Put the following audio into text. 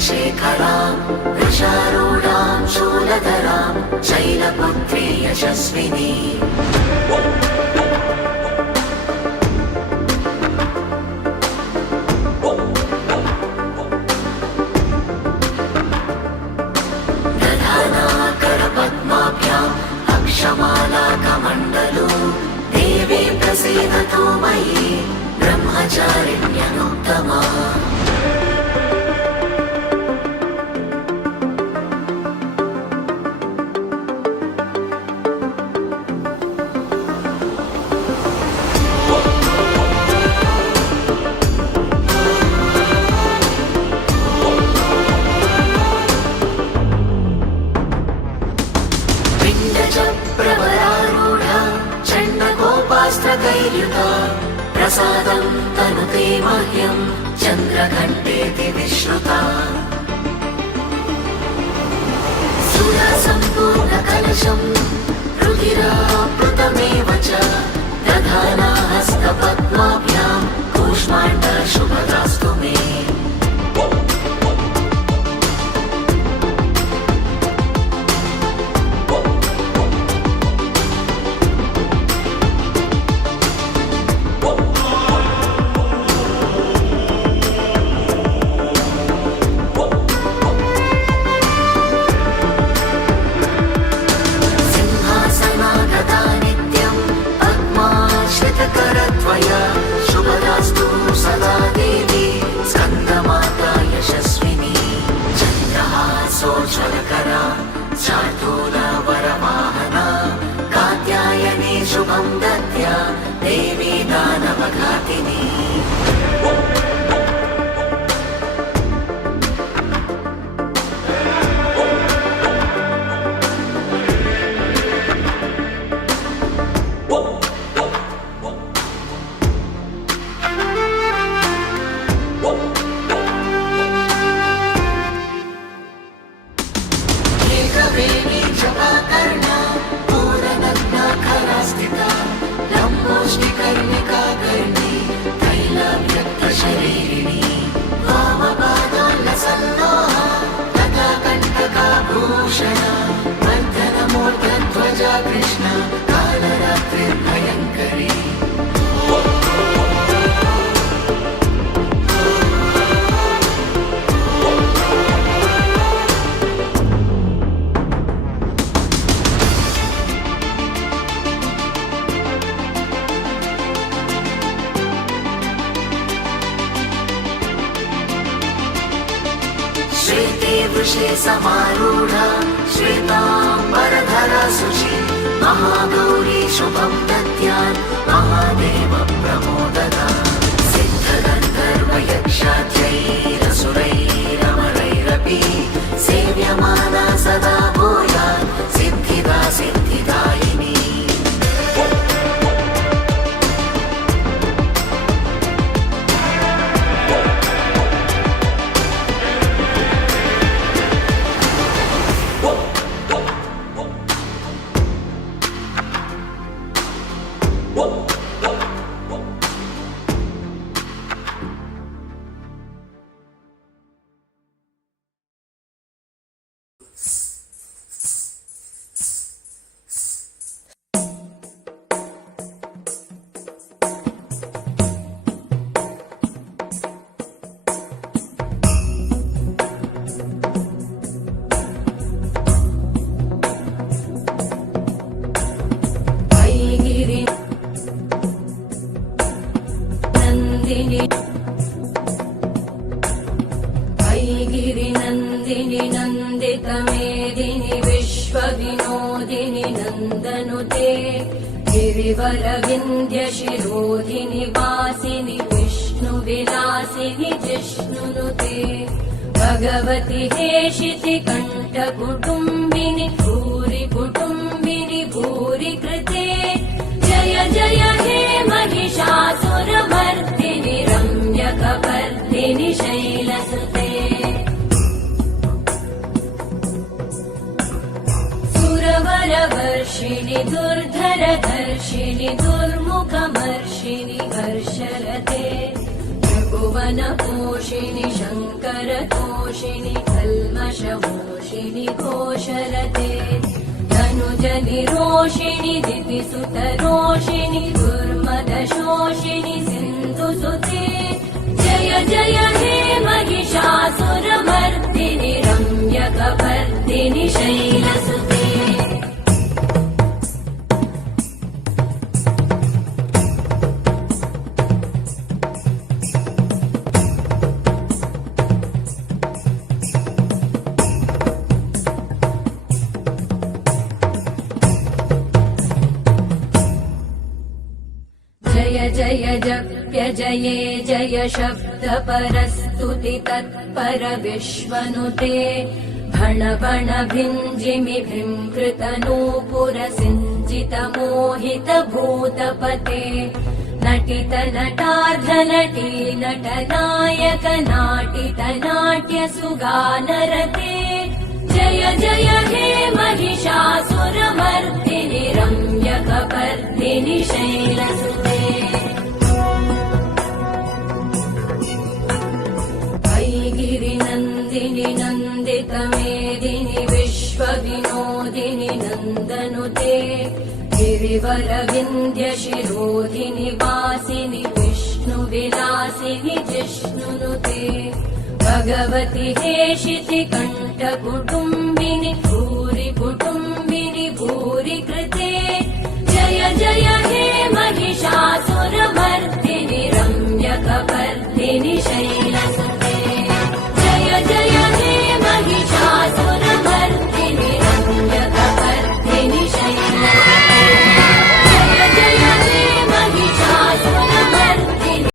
चन्द्रशेखरां वृषारूढां शूलधरां शैलपुत्री यशस्विनी दधानाकरपद्माभ्याम् अक्षमालाकमण्डलो देवी प्रसीदतु मयि ब्रह्मचारिण्यनुत्तमा प्रवरारूढा प्रसादं तनुते मह्यं चन्द्रघण्टेति विश्रुता सुरसम्पूर्णकलशं रुधिराप्लुतमेव च दधाना हस्तपद्माभ्यां कूष्माण्डशुभदास्तु मे शुभदास्तु सदा देवी स्कन्दमाता यशस्विनी चन्द्रहासोज्ज्वलकरा शार्दूलवरवाहना कात्यायनी शुभं दद्या देवी दानवघातिनी कृष्ण कालरात्रिर्भयङ्करी श्वेते वृषे समारूढा श्वेताम्बरधरा शुचि महागौरी शुभं दद्यात् महादेव प्रमोददा सिद्धगन्धर्वयक्षाद्यैरसुरैरमरैरपि सेव्यमाना सदा भूयात् सिद्धिदा सिद्धिदायिनी गिरिनन्दिनि नन्दितमेदिनि विश्वविनोदिनि नन्दनुते गिरिवरविन्द्यशिरोधिनि वासिनि विष्णुविलासिनि जिष्णुनुते भगवति हेशिति कण्ठकुटुम्बिनि भूरि कुटुम्बिनि भूरि कृते जय जय हे महिषासुरमर्दिनि रम्यकपर्दिनि शैलसुते सुरवरवर्षिणि दुर्धरधर्षिणि दुर्मुखमर्षिणि हर्षरते त्रिभुवनपोषिणि शङ्करतोषिणि कल्मषमोषिणि घोषरते धनुजनिरोषिणि दितिसुतरोषिणि दुर्मदशोषिणि सिन्धुसुते जय जय हे महिषासुरमर्दिनि रम्यकपर्दिनि शैलसुते जय जय जप्य जये जय शब्द परस्तुति तत्पर विश्वनुते भण भण भिञ्जिमि भृङ्कृत नूपुर सिञ्जित मोहित भूतपते नटित नटार्ध नटी नटनायक नाटित नाट्य सुगानरते जय जय हे महिषासुरमर्दिनि रम्यकपर्दिनि शैलसुते गिरिनन्दिनि नन्दितमेदिनि विश्वविनोदिनि नन्दनुते गिरिवरविन्द्यशिरोधिनि वासिनि विष्णुविलासिनि जिष्णुनुते भगवति हेशितिकण्ठकुटुम्बिनि भूरि